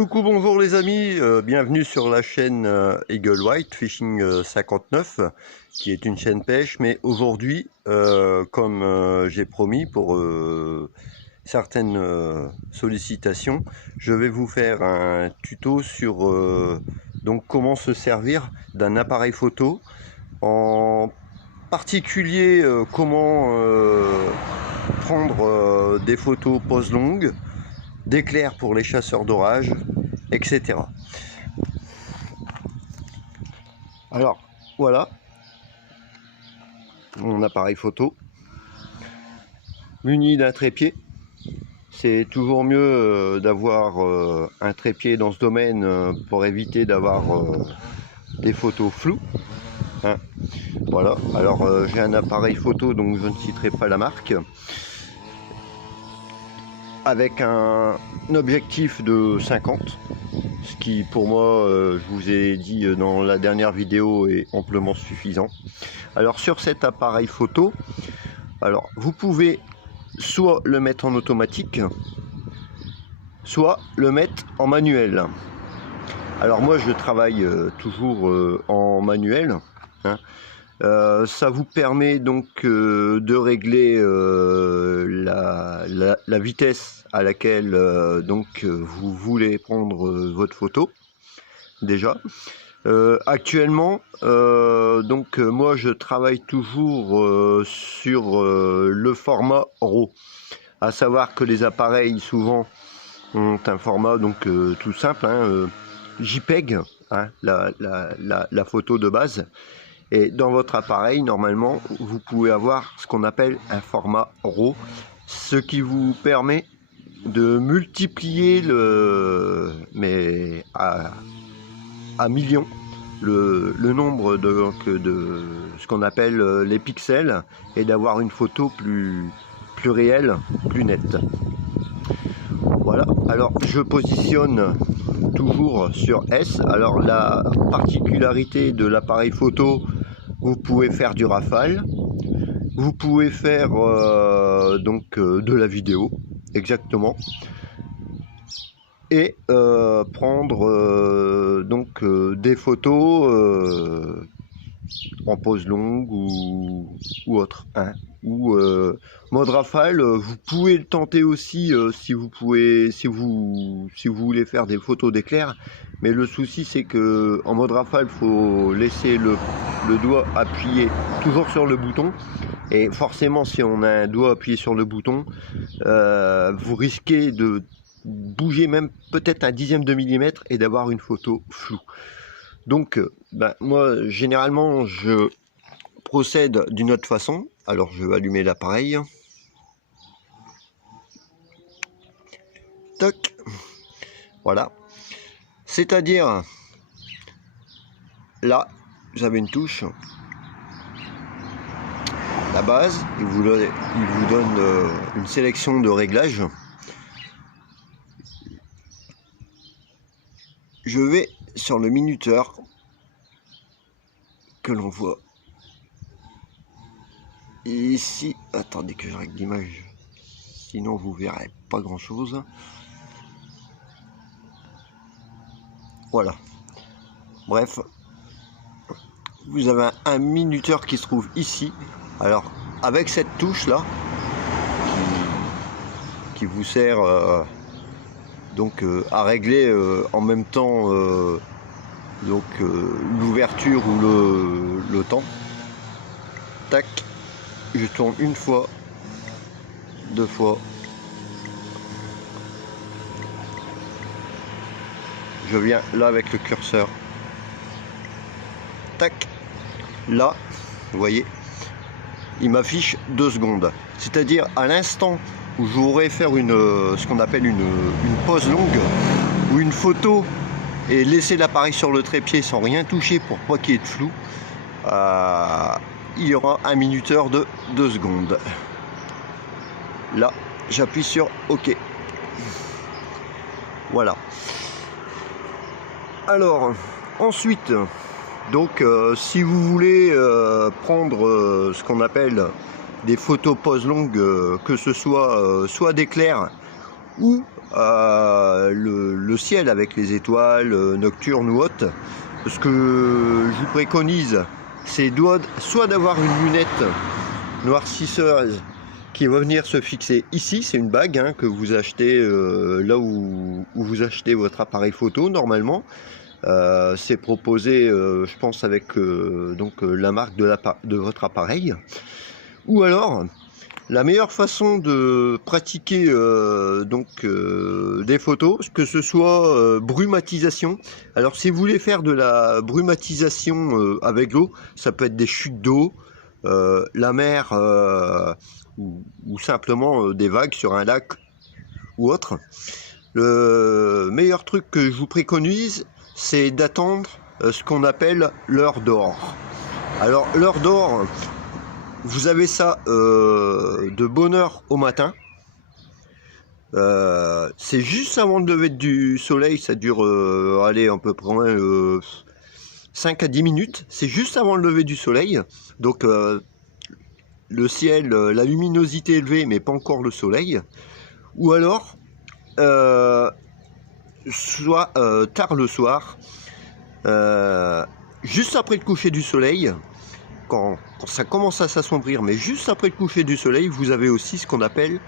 Coucou, bonjour les amis, bienvenue sur la chaîne Eagle White Fishing 59, qui est une chaîne pêche. Mais aujourd'hui, comme j'ai promis pour certaines sollicitations, je vais vous faire un tuto sur donc comment se servir d'un appareil photo, en particulier comment prendre des photos pose longue, d'éclairs pour les chasseurs d'orage, etc. Alors voilà mon appareil photo muni d'un trépied. C'est toujours mieux d'avoir un trépied dans ce domaine pour éviter d'avoir des photos floues, hein. Voilà, alors j'ai un appareil photo, donc je ne citerai pas la marque, avec un objectif de 50, ce qui pour moi, je vous ai dit dans la dernière vidéo, est amplement suffisant. Alors sur cet appareil photo, alors vous pouvez soit le mettre en automatique, soit le mettre en manuel. Alors moi je travaille toujours en manuel, hein. Ça vous permet donc de régler la vitesse à laquelle vous voulez prendre votre photo déjà. Actuellement, moi je travaille toujours sur le format RAW, à savoir que les appareils souvent ont un format tout simple, hein, JPEG, hein, la photo de base. Et dans votre appareil, normalement, vous pouvez avoir ce qu'on appelle un format RAW, ce qui vous permet de multiplier à millions le nombre de ce qu'on appelle les pixels, et d'avoir une photo plus réelle, plus nette. Voilà, alors je positionne toujours sur S. Alors la particularité de l'appareil photo, vous pouvez faire du rafale, vous pouvez faire de la vidéo, exactement, et prendre des photos en pose longue ou autre, hein. Ou mode rafale, vous pouvez le tenter aussi si vous voulez faire des photos d'éclairs. Mais le souci, c'est que en mode rafale, il faut laisser le doigt appuyé toujours sur le bouton, et forcément si on a un doigt appuyé sur le bouton, vous risquez de bouger même peut-être un dixième de millimètre et d'avoir une photo floue. Donc moi généralement je procède d'une autre façon. Alors je vais allumer l'appareil. Toc. Voilà. C'est-à-dire là, vous avez une touche, la base, il vous donne une sélection de réglages. Je vais sur le minuteur que l'on voit ici. Attendez que je règle l'image, sinon vous verrez pas grand chose. Voilà, bref, vous avez un minuteur qui se trouve ici. Alors avec cette touche là qui vous sert à régler en même temps l'ouverture ou le temps. Tac, je tourne une fois, deux fois, je viens là avec le curseur, tac, là vous voyez, il m'affiche 2 secondes, c'est-à-dire à l'instant où je voudrais faire ce qu'on appelle une pose longue ou une photo, et laisser l'appareil sur le trépied sans rien toucher pour pas qu'il y ait de flou, il y aura un minuteur de 2 secondes. Là j'appuie sur OK. Voilà. Alors ensuite, si vous voulez prendre ce qu'on appelle des photos pose longue, que ce soit soit d'éclair ou le le ciel avec les étoiles nocturnes ou autres. Ce que je vous préconise, c'est soit d'avoir une lunette noircisseuse qui va venir se fixer ici, c'est une bague hein, que vous achetez là où vous achetez votre appareil photo normalement. C'est proposé, je pense, avec la marque de votre appareil. Ou alors, la meilleure façon de pratiquer des photos, que ce soit brumatisation. Alors, si vous voulez faire de la brumatisation avec l'eau, ça peut être des chutes d'eau, la mer ou simplement des vagues sur un lac ou autre. Le meilleur truc que je vous préconise, c'est d'attendre ce qu'on appelle l'heure d'or. Alors l'heure d'or, vous avez ça de bonne heure au matin. C'est juste avant le lever du soleil, ça dure à peu près 5 à 10 minutes. C'est juste avant le lever du soleil. Donc le ciel, la luminosité élevée, mais pas encore le soleil. Ou alors soit tard le soir, juste après le coucher du soleil, quand ça commence à s'assombrir, mais juste après le coucher du soleil, vous avez aussi ce qu'on appelle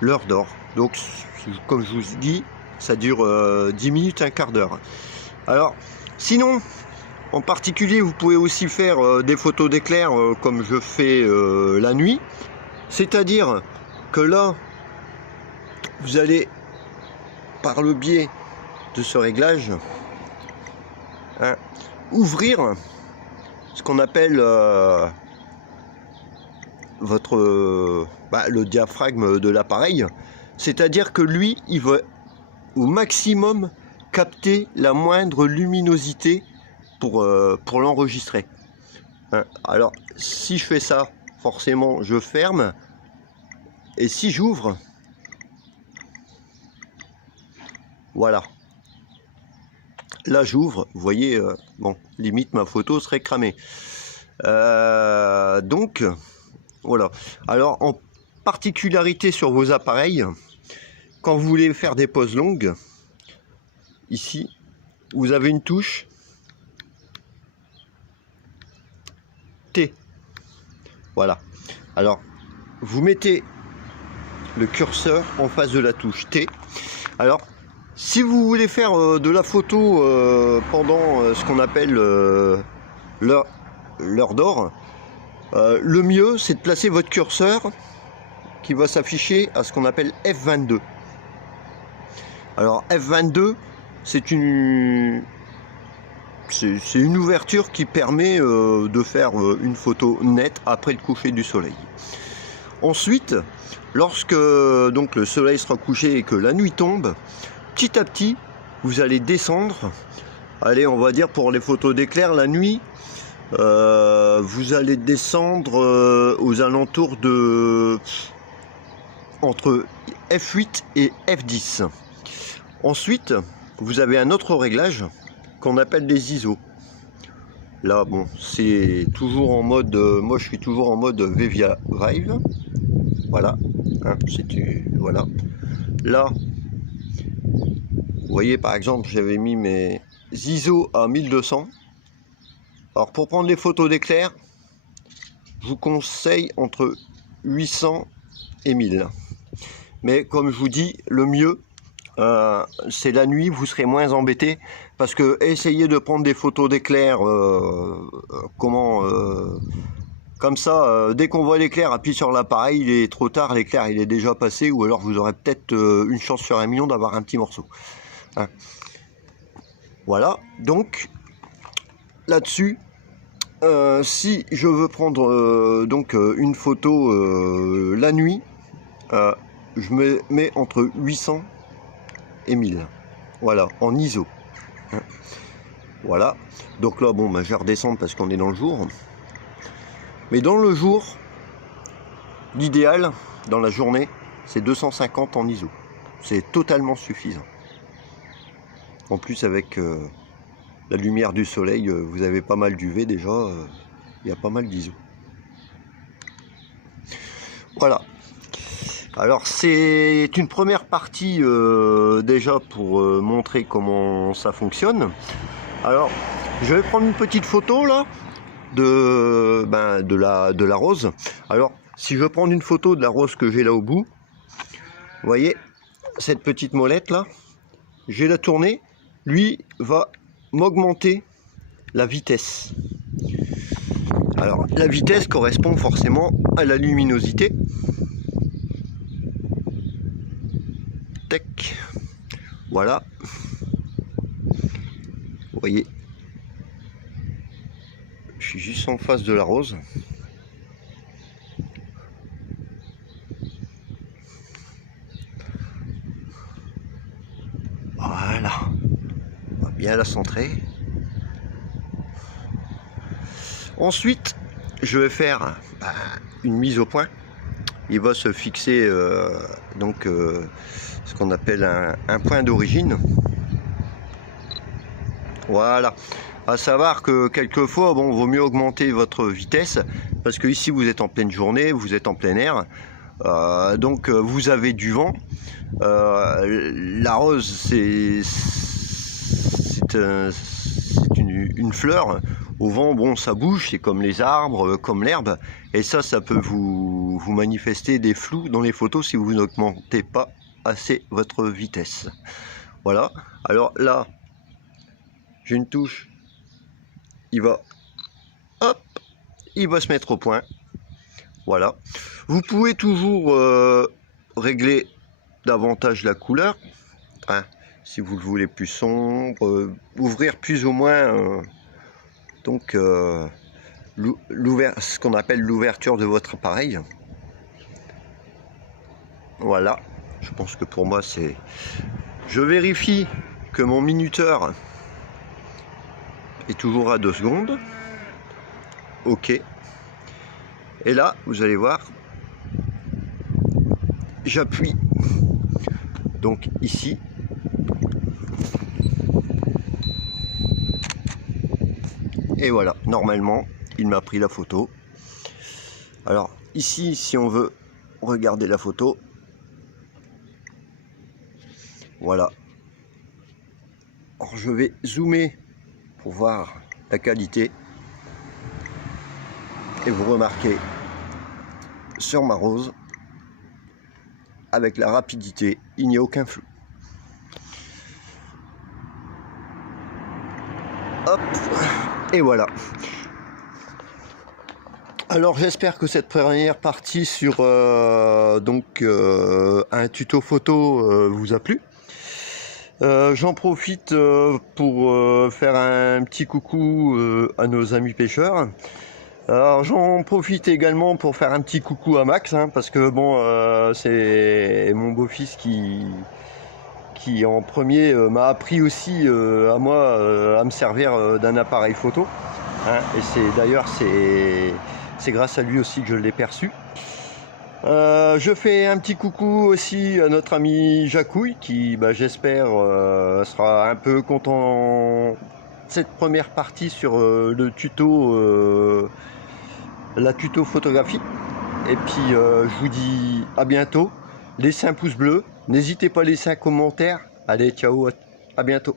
l'heure d'or. Donc, comme je vous dis, ça dure 10 minutes, un quart d'heure. Alors, sinon, en particulier, vous pouvez aussi faire des photos d'éclairs comme je fais la nuit. C'est-à-dire que là, vous allez, par le biais de ce réglage, hein, ouvrir ce qu'on appelle le diaphragme de l'appareil. C'est-à-dire que lui, il va au maximum capter la moindre luminosité pour l'enregistrer. Hein. Alors, si je fais ça, forcément, je ferme. Et si j'ouvre, voilà. Là, j'ouvre. Vous voyez, bon, limite, ma photo serait cramée. Donc, voilà. Alors, en particularité sur vos appareils, quand vous voulez faire des poses longues, ici, vous avez une touche T. Voilà. Alors, vous mettez le curseur en face de la touche T. Alors, si vous voulez faire de la photo pendant ce qu'on appelle l'heure d'or, le mieux, c'est de placer votre curseur qui va s'afficher à ce qu'on appelle F22. Alors, F22, c'est une ouverture qui permet de faire une photo nette après le coucher du soleil. Ensuite, lorsque donc le soleil sera couché et que la nuit tombe, petit à petit, vous allez descendre. Allez, on va dire pour les photos d'éclair, la nuit, vous allez descendre aux alentours de entre F8 et F10. Ensuite, vous avez un autre réglage qu'on appelle les ISO. Là, bon, c'est toujours en mode, moi je suis toujours en mode Vevia Drive. Voilà, hein, voilà. Là, vous voyez par exemple, j'avais mis mes ISO à 1200. Alors pour prendre les photos d'éclair, je vous conseille entre 800 et 1000. Mais comme je vous dis, le mieux, c'est la nuit, vous serez moins embêté. Parce que essayer de prendre des photos d'éclair, comme ça, dès qu'on voit l'éclair, appuie sur l'appareil, il est trop tard, l'éclair il est déjà passé, ou alors vous aurez peut-être une chance sur 1 million d'avoir un petit morceau. Hein. Voilà, donc là-dessus, si je veux prendre une photo la nuit, je me mets entre 800 et 1000. Voilà, en ISO. Hein. Voilà, donc là, bon, je vais redescendre parce qu'on est dans le jour. Mais dans le jour, l'idéal, dans la journée, c'est 250 en ISO. C'est totalement suffisant. En plus, avec la lumière du soleil, vous avez pas mal d'UV déjà. Il y a pas mal d'ISO. Voilà. Alors c'est une première partie déjà pour montrer comment ça fonctionne. Alors je vais prendre une petite photo là de la rose. Alors si je veux prendre une photo de la rose que j'ai là au bout, vous voyez cette petite molette là, je vais la tourner, lui va m'augmenter la vitesse. Alors la vitesse correspond forcément à la luminosité. Tac. Voilà. Vous voyez, je suis juste en face de la rose. Voilà. On va bien la centrer. Ensuite, je vais faire une mise au point. Il va se fixer ce qu'on appelle un point d'origine. Voilà. À savoir que quelquefois, bon, vaut mieux augmenter votre vitesse parce que ici vous êtes en pleine journée, vous êtes en plein air, donc vous avez du vent. La rose, c'est une fleur. Au vent, bon, ça bouge, c'est comme les arbres, comme l'herbe, et ça peut vous manifester des flous dans les photos si vous n'augmentez pas assez votre vitesse. Voilà. Alors là, j'ai une touche. Il va, hop, il va se mettre au point. Voilà. Vous pouvez toujours régler davantage la couleur, hein, si vous le voulez plus sombre, ouvrir plus ou moins ce qu'on appelle l'ouverture de votre appareil. Voilà. Je pense que pour moi c'est. Je vérifie que mon minuteur est toujours à 2 secondes. Ok. Et là, vous allez voir, j'appuie donc ici. Et voilà, normalement, il m'a pris la photo. Alors ici, si on veut regarder la photo, voilà. Alors je vais zoomer pour voir la qualité. Et vous remarquez sur ma rose, avec la rapidité, il n'y a aucun flou. Hop, et voilà. Alors j'espère que cette première partie sur un tuto photo vous a plu. J'en profite pour faire un petit coucou à nos amis pêcheurs. Alors j'en profite également pour faire un petit coucou à Max, hein, parce que bon, c'est mon beau-fils qui en premier m'a appris aussi à moi à me servir d'un appareil photo, hein, et c'est grâce à lui aussi que je l'ai perçu. Je fais un petit coucou aussi à notre ami Jacouille qui, j'espère, sera un peu content de cette première partie sur le tuto, la tuto photographie. Et puis je vous dis à bientôt. Laissez un pouce bleu, n'hésitez pas à laisser un commentaire. Allez, ciao, à bientôt.